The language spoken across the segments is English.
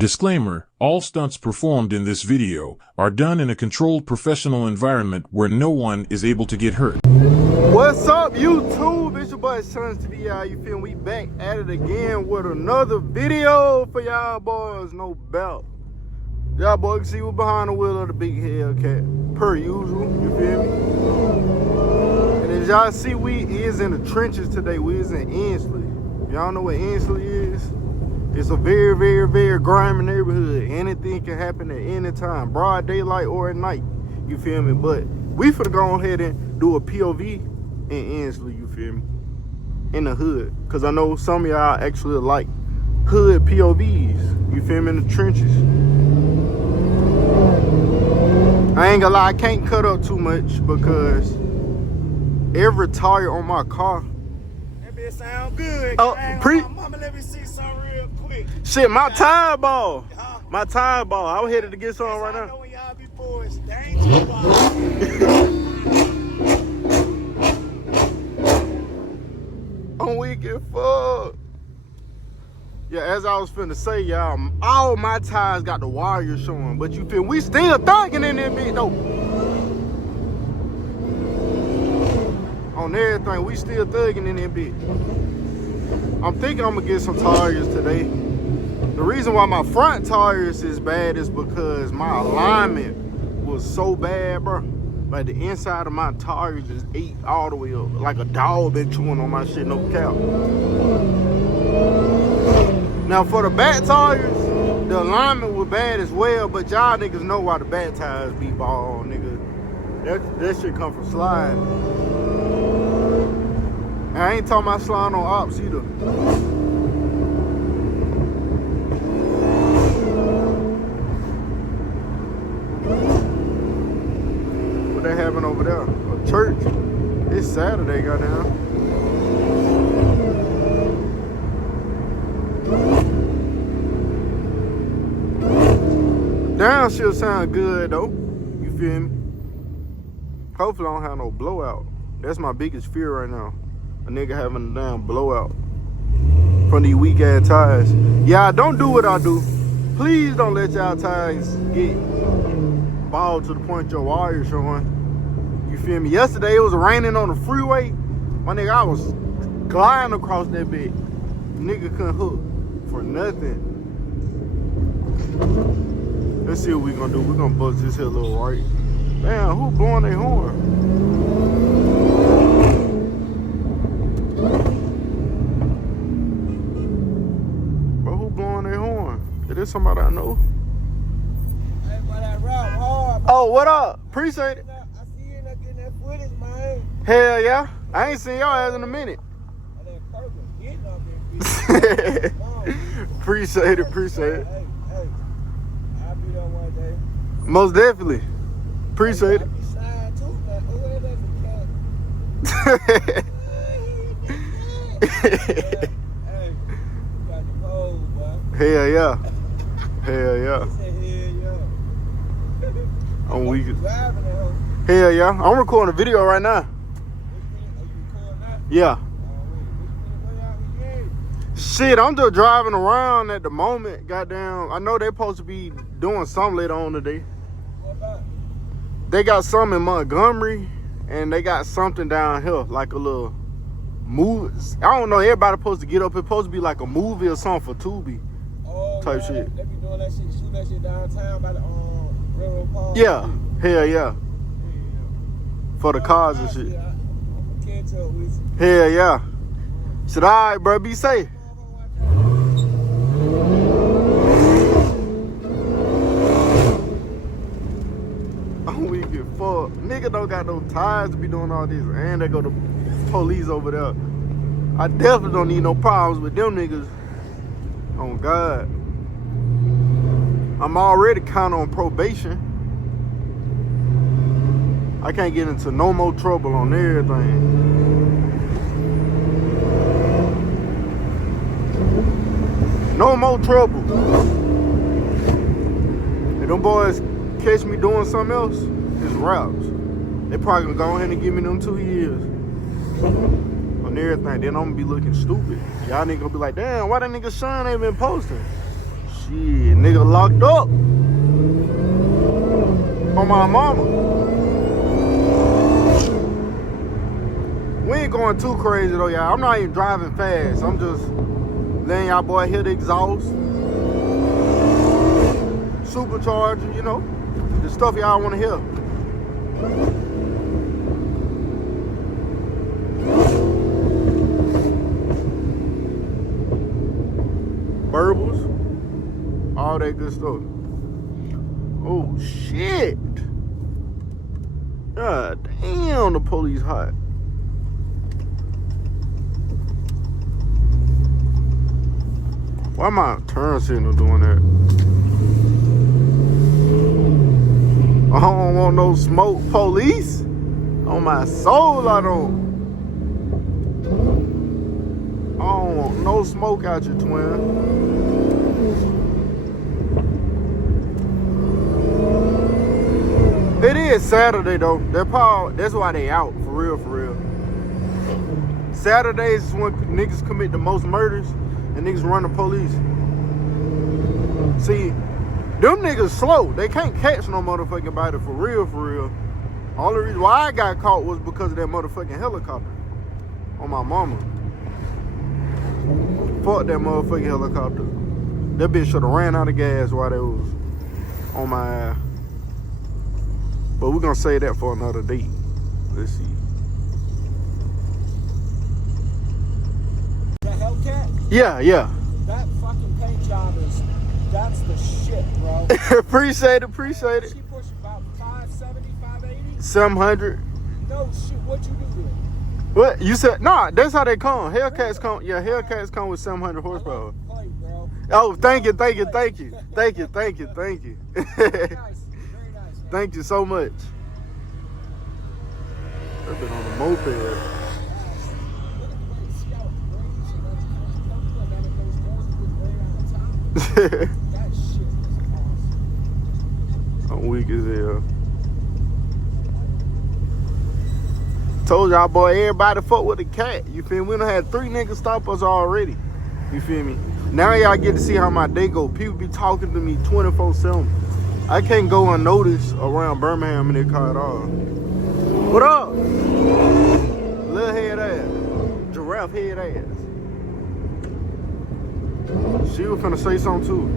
Disclaimer, all stunts performed in this video are done in a controlled professional environment where no one is able to get hurt. What's up, YouTube? It's your boy Sons TV, y'all. You feel me? We back at it again with another video for y'all boys. No belt. Y'all boys can see we're behind the wheel of the big Hellcat, per usual. You feel me? And as y'all see, we is in the trenches today. We is in Ensley. Y'all know what Ensley is? It's a very, very, very grimy neighborhood. Anything can happen at any time, broad daylight or at night. You feel me? But we finna go ahead and do a POV in Ensley. You feel me? In the hood, cause I know some of y'all actually like hood POVs. You feel me? In the trenches. I ain't gonna lie, I can't cut up too much because every tire on my car. That bitch sound good. Oh, Mama, let me see something real quick. Shit, my tire ball. Huh? My tire ball. I was headed to get some right I now. know when y'all be boys, danger ball. I'm weak as fuck. Yeah, as I was finna say, y'all, all my tires got the wire showing, but you feel we still thugging in that bitch though. On everything, we still thugging in that bitch. I'm thinking I'm gonna get some tires today. The reason why my front tires is bad is because my alignment was so bad, bro. Like the inside of my tires just ate all the way up. Like a dog been chewing on my shit, no cap. Now for the back tires, the alignment was bad as well, but y'all niggas know why the back tires be bald, nigga. That shit come from sliding. And I ain't talking about sliding on ops either. What they having over there? A church? It's Saturday, goddamn. Down shit sound good though. You feel me? Hopefully I don't have no blowout. That's my biggest fear right now. A nigga having a damn blowout from these weak ass tires. Yeah, don't do what I do. Please don't let y'all tires get bald to the point your wire showing. You feel me? Yesterday it was raining on the freeway. My nigga, I was gliding across that bit. Nigga couldn't hook for nothing. Let's see what we gonna do. We're gonna buzz this here a little right. Damn, who blowing their horn? But who blowing their horn? Is this somebody I know? Hey, boy, that rap hard. Oh, what up? Appreciate it. I see you not getting that footage, man. Hell yeah. I ain't seen y'all ass in a minute. That purple getting up there, bitch. Appreciate it, appreciate it. Hey, I'll be there one day. Most definitely. Appreciate it. I be shy too, man. Oh, that's a cat. Hey, you got the pole, boy. Hell yeah. Hell yeah. He said, hell yeah. I'm weak. You driving that hoe. Hell yeah. I'm recording a video right now. Are you recording that? Yeah. Where y'all at? Shit, I'm just driving around at the moment. Goddamn. I know they supposed to be doing something later on today. What about? They got some in Montgomery and they got something down here, like a little movie. I don't know, everybody supposed to get up. It's supposed to be like a movie or something for Tubi. Oh, type yeah, shit. They be doing that shit, shooting that shit downtown by the railroad park. Yeah. Hell yeah. For the cars and shit. Yeah, I can't tell with you. Hell yeah. Shit, all right, bro. Be safe. I'm weak as fuck. Nigga don't got no tires to be doing all this. And they go to police over there. I definitely don't need no problems with them niggas. Oh, God. I'm already kind of on probation. I can't get into no more trouble on everything. No more trouble. If them boys catch me doing something else, it's raps. They probably gonna go ahead and give me them 2 years. On everything. Then I'm gonna be looking stupid. Y'all niggas gonna be like, damn, why that nigga Sean ain't been posting? Shit, nigga locked up. On my mama. We ain't going too crazy though, y'all. I'm not even driving fast. I'm just letting y'all boy hear the exhaust. Supercharger, you know. The stuff y'all want to hear. Burbles. All that good stuff. Oh shit. God damn, the police hot. Why my turn signal doing that? I don't want no smoke, police. On my soul, I don't. I don't want no smoke out your twin. It is Saturday though. That's why they out, for real, for real. Saturdays is when niggas commit the most murders and niggas run the police. See, them niggas slow. They can't catch no motherfucking body, for real, for real. Only reason why I got caught was because of that motherfucking helicopter. On my mama. Fuck that motherfucking helicopter. That bitch should have ran out of gas while they was on my ass. But we're gonna save that for another date. Let's see. The Hellcat? Yeah. That fucking paint job that's the shit, bro. Appreciate it. She pushed about 570, 580? 700. No shit, what'd you do to it? What? You said, nah, that's how they come. Hellcats come, yeah, Hellcats come with 700 horsepower. Play, bro. Oh, thank you. Very nice, Thank you. very nice. Thank you so much. I've been on a moped. That shit is awesome. I'm weak as hell. Told y'all, boy, everybody fuck with the cat. You feel me? We done had 3 niggas stop us already. You feel me? Now y'all get to see how my day go. People be talking to me 24/7. I can't go unnoticed around Birmingham in their car at all. What up? Little head ass. Giraffe head ass. She was finna say something too.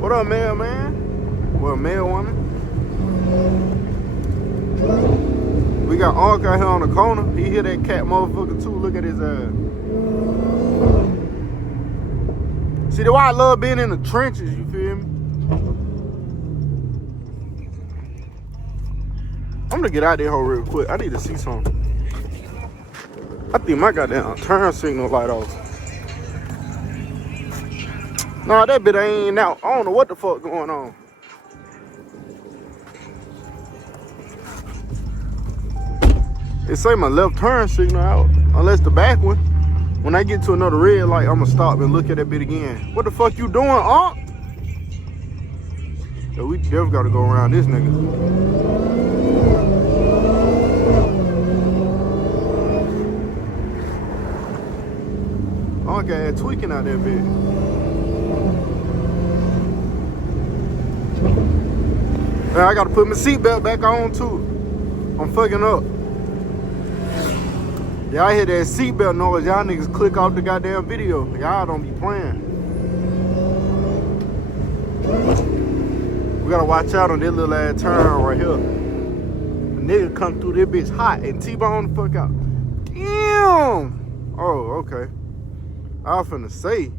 What up, man? Well, male woman. We got Ark out here on the corner. He hit that cat motherfucker too. Look at his ass. See, that's why I love being in the trenches, you feel me? I'm gonna get out there hole real quick. I need to see something. I think my goddamn turn signal light off. Nah, that bit ain't out. I don't know what the fuck going on. It say my left turn signal out. Unless the back one. When I get to another red light, I'ma stop and look at that bit again. What the fuck you doing, Unc? Yo, we definitely gotta go around this nigga. Unc got tweaking out that bit. Man, I gotta put my seatbelt back on too. I'm fucking up. Y'all hear that seatbelt noise, y'all niggas click off the goddamn video. Y'all don't be playing. We gotta watch out on this little ass turn right here. The nigga come through this bitch hot and T-bone the fuck out. Damn! Oh, okay. I was finna say,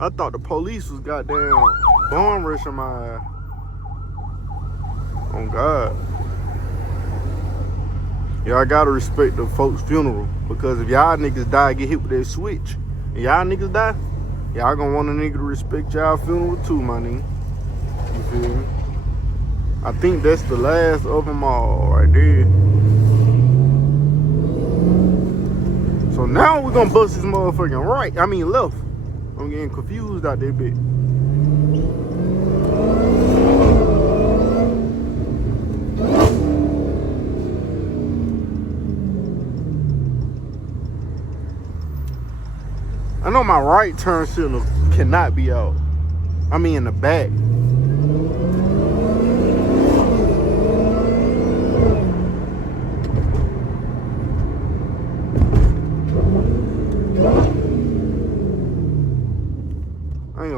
I thought the police was goddamn bomb rushing my ass. Oh God. Y'all gotta respect the folks' funeral, because if y'all niggas die, get hit with that switch, and y'all niggas die, y'all gonna want a nigga to respect y'all funeral too, my nigga. You feel me? I think that's the last of them all right there. So now we're gonna bust this motherfucking right. I mean left. I'm getting confused out there, bitch. I know my right turn signal cannot be out. I mean in the back.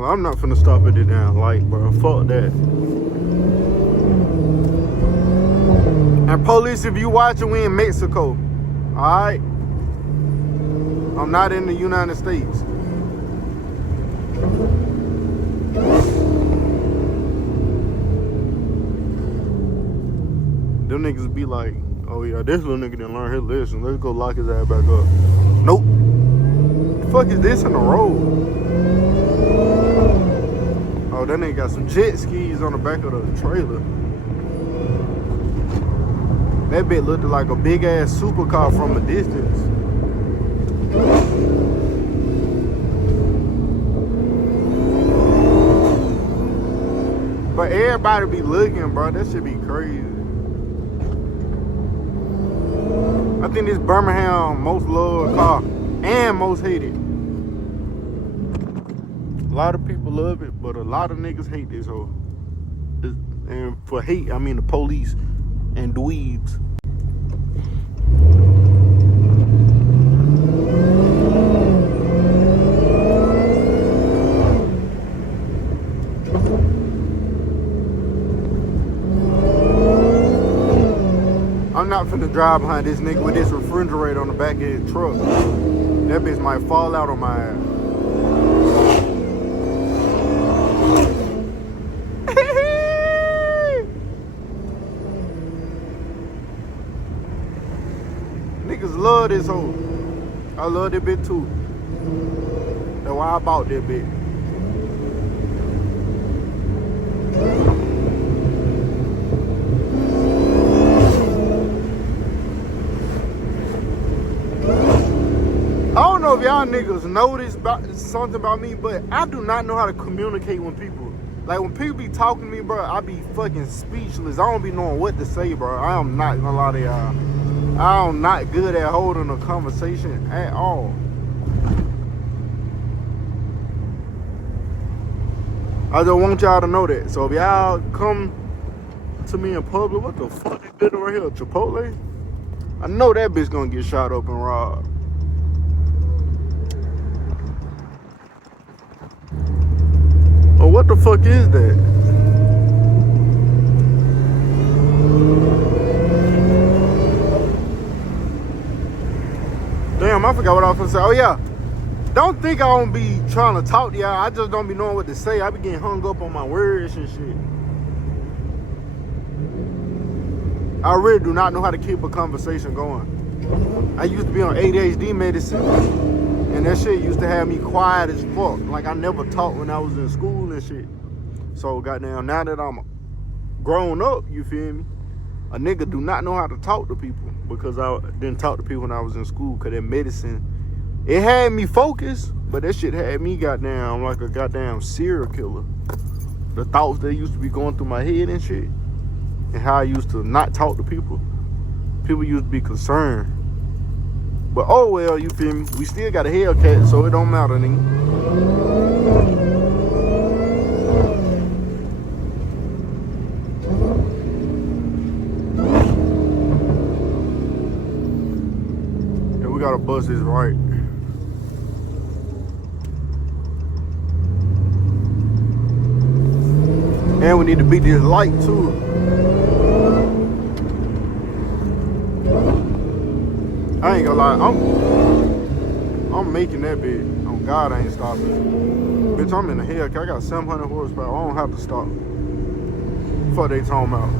I'm not finna stop at the damn light, bro. Fuck that. And police, if you watching, we in Mexico. Alright? I'm not in the United States. Them niggas be like, oh yeah, this little nigga didn't learn his lesson. Let's go lock his ass back up. Nope. The fuck is this in the road? Oh, that nigga got some jet skis on the back of the trailer. That bitch looked like a big ass supercar from a distance. But everybody be looking, bro. That shit be crazy. I think this Birmingham most loved car and most hated. A lot of people love it, but a lot of niggas hate this hoe. And for hate, I mean the police and dweebs. I'm not finna drive behind this nigga with this refrigerator on the back of his truck. That bitch might fall out on my ass. Niggas love this hoe. I love that bitch too. That's why I bought that bitch. I don't know if y'all niggas notice something about me, but I do not know how to communicate with people. Like when people be talking to me, bro, I be fucking speechless. I don't be knowing what to say, bro. I am not gonna lie to y'all. I'm not good at holding a conversation at all. I just want y'all to know that. So if y'all come to me in public, what the fuck is this right here? Chipotle? I know that bitch gonna get shot up and robbed. Oh, what the fuck is that? Damn, I forgot what I was gonna say. Oh yeah, don't think I don't be trying to talk to y'all. I just don't be knowing what to say. I be getting hung up on my words and shit. I really do not know how to keep a conversation going. I used to be on ADHD medicine, and that shit used to have me quiet as fuck. Like I never talked when I was in school and shit. So goddamn, now that I'm grown up, you feel me? A nigga do not know how to talk to people because I didn't talk to people when I was in school. Cause that medicine, it had me focused, but that shit had me goddamn like a goddamn serial killer. The thoughts that used to be going through my head and shit, and how I used to not talk to people. People used to be concerned. But oh well, you feel me? We still got a Hellcat, so it don't matter, nigga. And we gotta bust this right. And we need to beat this light too. I ain't gonna lie, I'm making that bitch. Oh God, I ain't stopping. Bitch, I'm in the Hellcat. I got 700 horsepower. I don't have to stop. Fuck they talking about.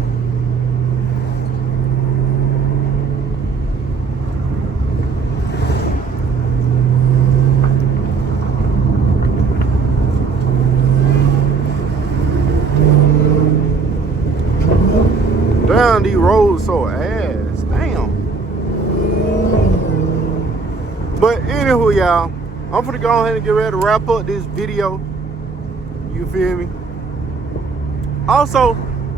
Damn, these roads so ass. Damn. But anywho, y'all, I'm finna go ahead and get ready to wrap up this video. You feel me? Also,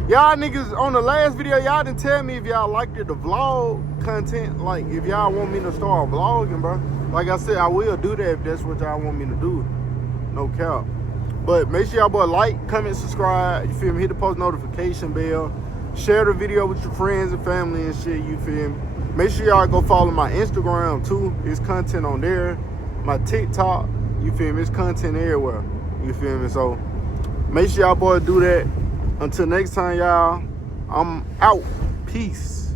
y'all niggas on the last video, y'all didn't tell me if y'all liked the vlog content. Like, if y'all want me to start vlogging, bro. like I said, I will do that if that's what y'all want me to do. No cap. But make sure y'all boy like, comment, subscribe. You feel me? Hit the post notification bell. Share the video with your friends and family and shit. You feel me? Make sure y'all go follow my Instagram too. There's content on there. My TikTok. You feel me? It's content everywhere. You feel me? So make sure y'all boys do that. Until next time, y'all. I'm out. Peace.